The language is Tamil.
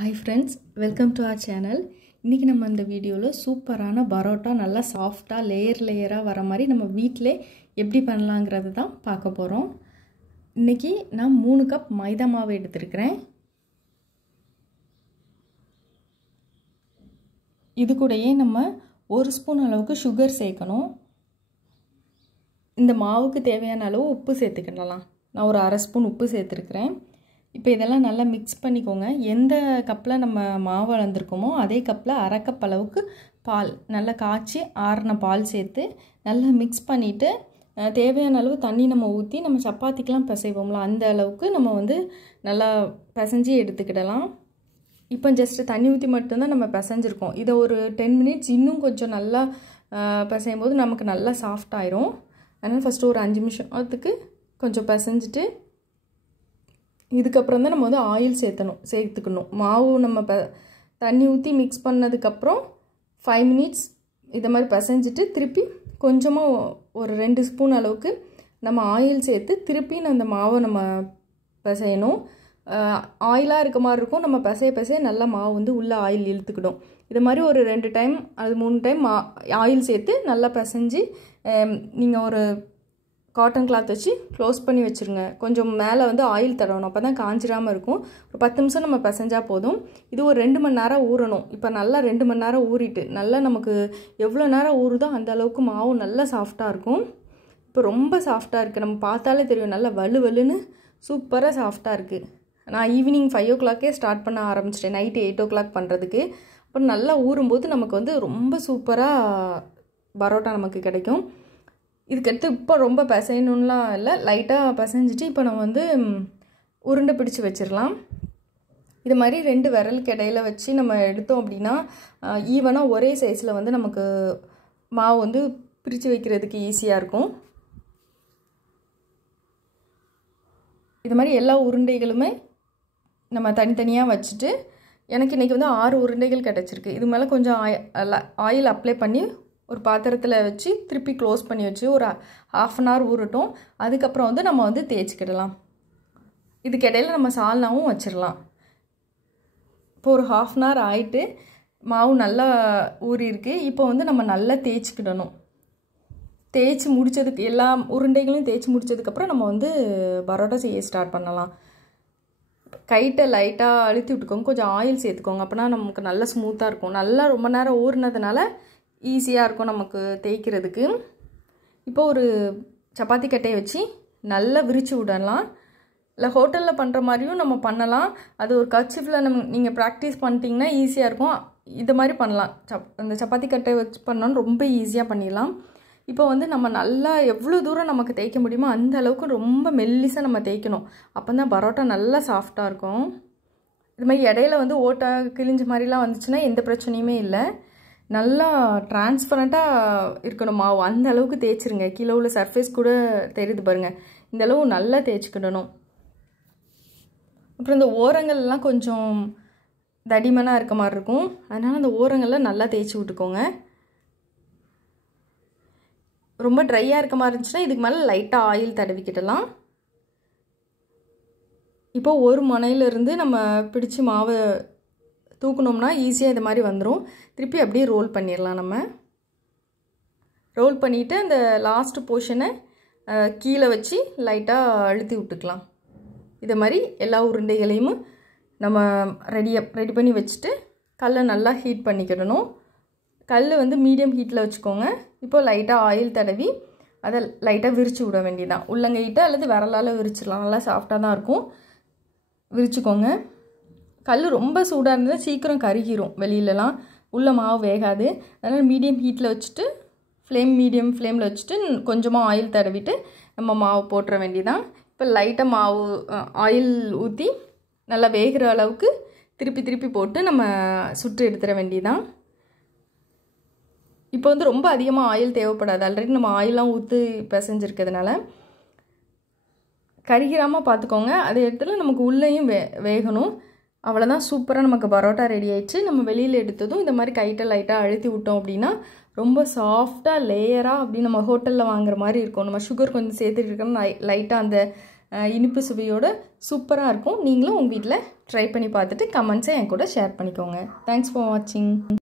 Hi friends, welcome to our channel. இன்னைக்கு நம்ம இந்த வீடியோல சூப்பரான பரோட்டா நல்லா சாஃப்ட்டா லேயரா வர மாதிரி நம்ம வீட்லயே எப்படி பண்ணலாம்ங்கறது தான் பார்க்க போறோம். இன்னைக்கு நான் 3 கப் மைதா மாவு எடுத்துர்க்கேன். இது கூடயே நம்ம 1 ஸ்பூன் அளவுக்கு sugar சேர்க்கணும். இந்த மாவுக்கு தேவையான அளவு உப்பு சேர்த்துக்கலாம். நான் ஒரு 1/2 ஸ்பூன் உப்பு சேர்த்திருக்கேன். இப்போ இதெல்லாம் நல்லா mix பண்ணிக்கோங்க. எந்த கப்ல நம்ம மாவு அளந்திருக்கோமோ அதே கப்ல 1/2 கப் அளவுக்கு பால் நல்லா காய்ச்சி ஆறுன பால் சேர்த்து நல்லா mix பண்ணிட்டு தேவையான அளவு தண்ணி நம்ம ஊத்தி நம்ம சப்பாத்திக்குலாம் பிசைவோம்ல அந்த அளவுக்கு நம்ம வந்து நல்லா பிசைஞ்சி எடுத்துக்கிடலாம். இப்போ just தண்ணி ஊத்தி மட்டும் தான் நம்ம பிசைஞ்சிருக்கோம். இத ஒரு 10 minutes இன்னும் கொஞ்சம் நல்லா பிசையும்போது நமக்கு நல்லா சாஃப்ட் ஆயிரும். அதனால ஃபர்ஸ்ட் ஒரு 5 நிமிஷத்துக்கு கொஞ்சம் பிசைஞ்சிட்டு இதுக்கு அப்புறம் தான் நம்ம வந்து ஆயில் சேர்த்துக்கணும். மாவு நம்ம தண்ணி ஊத்தி mix பண்ணதுக்கு அப்புறம் 5 minutes இத மாதிரி பிசைஞ்சிட்டு திருப்பி கொஞ்சமா ஒரு 2 ஸ்பூன் அளவுக்கு நம்ம ஆயில் சேர்த்து திருப்பி அந்த மாவை நம்ம பிசையணும். ஆயிலா இருக்க மாதிரி இருக்கும். நம்ம பிசைய நல்லா மாவு வந்து உள்ள ஆயில் இழுத்துக்கிடும். இது மாதிரி ஒரு 2 டைம் அது 3 டைம் ஆயில் சேர்த்து நல்லா பிசைஞ்சி நீங்க ஒரு காட்டன் கிளாத் வச்சு க்ளோஸ் பண்ணி வச்சிருங்க. கொஞ்சம் மேலே வந்து ஆயில் தடவணும். அப்பதான் காஞ்சிராம இருக்கும். ஒரு 10 நிமிஷம் நம்ம பிசைஞ்சா போதும். இது ஒரு 2 மணி நேரம் ஊறணும். இப்போ நல்லா 2 மணி நேரம் ஊறிட்டு நல்லா நமக்கு எவ்வளவு நேரம் ஊறுதோ அந்த அளவுக்கு மாவு நல்லா சாஃப்ட்டா இருக்கும். இப்போ ரொம்ப சாஃப்ட்டா இருக்கு. நம்ம பார்த்தாலே தெரியும் நல்லா வலுவலுன்னு சூப்பரா சாஃப்ட்டா இருக்கு. நான் ஈவினிங் 5 o'clock ஸ்டார்ட் பண்ண ஆரம்பிச்சிட்டேன். நைட் 8 o'clock பண்றதுக்கு. அப்ப நல்லா ஊறும்போது நமக்கு வந்து ரொம்ப சூப்பரா பரோட்டா நமக்கு கிடைக்கும். இதுக்கு அடுத்து இப்போ ரொம்ப பிசையணும்லாம் இல்ல. லைட்டா பிசைஞ்சிட்டு இப்போ நம்ம வந்து உருண்டை பிடிச்சு வச்சிரலாம். இது மாதிரி 2 விரலுக்கு இடையில வச்சு நம்ம எடுத்தோம் அப்படினா ஈவனா ஒரே சைஸ்ல வந்து நமக்கு மாவு வந்து பிரிச்சு வைக்கிறதுக்கு ஈஸியா இருக்கும். இது மாதிரி எல்லா உருண்டைகளுமே நம்ம தனித்தனியா வச்சிட்டு எனக்கு இன்னைக்கு வந்து 6 உருண்டைகள் கிடைச்சிருக்கு. இது மேல கொஞ்சம் ஆயில் அப்ளை பண்ணி ஒரு பாத்திரத்துல வச்சு திருப்பி க்ளோஸ் பண்ணி வச்சு ஒரு 1/2 an hour ஊறட்டும். அதுக்கு அப்புறம் வந்து நம்ம வந்து தேய்ச்சிடலாம். இதுக்கு இடையில நம்ம சால்னாவும் வச்சிரலாம். இப்போ ஒரு 1/2 an hour ஆயிட்டு மாவு நல்லா ஊறி இருக்கு. இப்போ வந்து நம்ம நல்லா தேய்ச்சிடணும். தேய்ச்சி முடிச்சதுக்கு எல்லா உருண்டைகளையும் தேய்ச்சி முடிச்சதுக்கு அப்புறம் நம்ம வந்து பரோட்டா செய்ய ஸ்டார்ட் பண்ணலாம். கைட்ட லைட்டா அழுத்தி விட்டுக்கோங்க. கொஞ்சம் ஆயில் சேர்த்துக்கோங்க. அப்பனா நமக்கு நல்லா ஸ்மூத்தா இருக்கும். நல்லா ரொம்ப நேரம் ஊறினதனால ஈஸியா இருக்கும் நமக்கு தேய்க்கிறதுக்கு. இப்போ ஒரு சப்பாத்தி கட்டையை வச்சு நல்லா விரிச்சு விடலாம். இல்ல ஹோட்டல்ல பண்ற மாதிரியும் நம்ம பண்ணலாம். அது ஒரு கர்ச்சீஃப்ல நீங்க பிராக்டீஸ் பண்ணிட்டீங்கன்னா ஈஸியா இருக்கும். இந்த மாதிரி பண்ணலாம். அந்த சப்பாத்தி கட்டையை வச்சு பண்ணனும் ரொம்ப ஈஸியா பண்ணிடலாம். இப்போ வந்து நம்ம நல்லா எவ்வளவு தூரம் நமக்கு தேய்க்க முடியுமோ அந்த அளவுக்கு ரொம்ப மெல்லிசா நம்ம தேய்க்கணும். அப்பதான் பரோட்டா நல்லா சாஃப்ட்டா இருக்கும். இது மாதிரி இடையில வந்து ஓட்டை கிழிஞ்ச மாதிரிலாம் வந்துச்சுனா எந்த பிரச்சனையுமே இல்ல. நல்லா டிரான்ஸ்பரண்டா இருக்கணும் மாவு. அந்த அளவுக்கு தேய்ச்சிருங்க. கீழ உள்ள சர்ஃபேஸ் கூட தெரியுது பாருங்க. இந்த அளவு நல்லா தேய்ச்சிடணும். அப்புறம் இந்த ஓரங்கள் எல்லாம் கொஞ்சம் தடிமனா இருக்க மாதிரி இருக்கும். அதனால அந்த ஓரங்களை நல்லா தேய்ச்சி விட்டுக்கோங்க. ரொம்ப ட்ரையா இருக்க மாதிரி இருந்துச்சுனா இதுக்கு மேல லைட்டா ஆயில் தடவிக்கிடலாம். இப்போ ஒரு முனையில இருந்து நம்ம பிடிச்சு மாவை தூக்குனோம்னா ஈஸியா இந்த மாதிரி வந்துரும். திருப்பி அப்படியே ரோல் பண்ணிரலாம் நம்ம. ரோல் பண்ணிட்டு அந்த லாஸ்ட் போர்ஷனை கீழ வச்சு லைட்டா அழுத்தி விட்டுக்கலாம். இத மாதிரி எல்லா உருண்டைகளையும் நம்ம ரெடி பண்ணி வச்சிட்டு கல்லை நல்லா ஹீட் பண்ணிக்கணும். கல்லை வந்து மீடியம் ஹீட்ல வச்சுக்கோங்க. இப்போ லைட்டா ஆயில் தடவி அத லைட்டா விரிச்சு விட வேண்டியதான். உள்ளங்கையிட்ட அல்லது விரலால விரிச்சிரலாம். நல்லா சாஃப்ட்டா தான் இருக்கும். விரிச்சுக்கோங்க. கல்லு ரொம்ப சூடா இருந்தா சீக்கிரம் கருகிரும். வெளியிலலாம் உள்ள மாவு வேகாது. அதனால மீடியம் ஹீட்ல வச்சிட்டு மீடியம் ஃப்ளேம்ல வச்சிட்டு கொஞ்சமா ஆயில் தடவிட்டு நம்ம மாவு போட்ற வேண்டியதான். இப்போ லைட்டா மாவு ஆயில் ஊத்தி நல்லா வேகுற அளவுக்கு திருப்பி போட்டு நம்ம சுட்டு எடுத்துற வேண்டியதான். இப்போ வந்து ரொம்ப அதிகமா ஆயில் தேவைப்படாது. ஆல்ரெடி நம்ம ஆயில்லாம் ஊத்தி பிசைஞ்சிருக்கிறதுனால கருகிராம பாத்துக்கோங்க. அதே இடத்துல நமக்கு உள்ளேயும் வேகணும். அவ்வளவுதான் சூப்பரா நமக்கு பரோட்டா ரெடி ஆயிடுச்சு. நம்ம வெளியில எடுத்ததும் இந்த மாதிரி கைட்ட லைட்டா அழுத்தி விட்டோம் அப்படினா ரொம்ப சாஃப்ட்டா லேயரா அப்படி நம்ம ஹோட்டல்ல வாங்குற மாதிரி இருக்கும். நம்ம sugar கொஞ்சம் சேர்த்துட்டு இருக்கோம் லைட்டா அந்த இனிப்பு சுவையோட சூப்பராக இருக்கும். நீங்களும் உங்கள் வீட்டில் ட்ரை பண்ணி பார்த்துட்டு கமெண்ட்ஸை என் கூட ஷேர் பண்ணிக்கோங்க. தேங்க்ஸ் ஃபார் வாட்சிங்.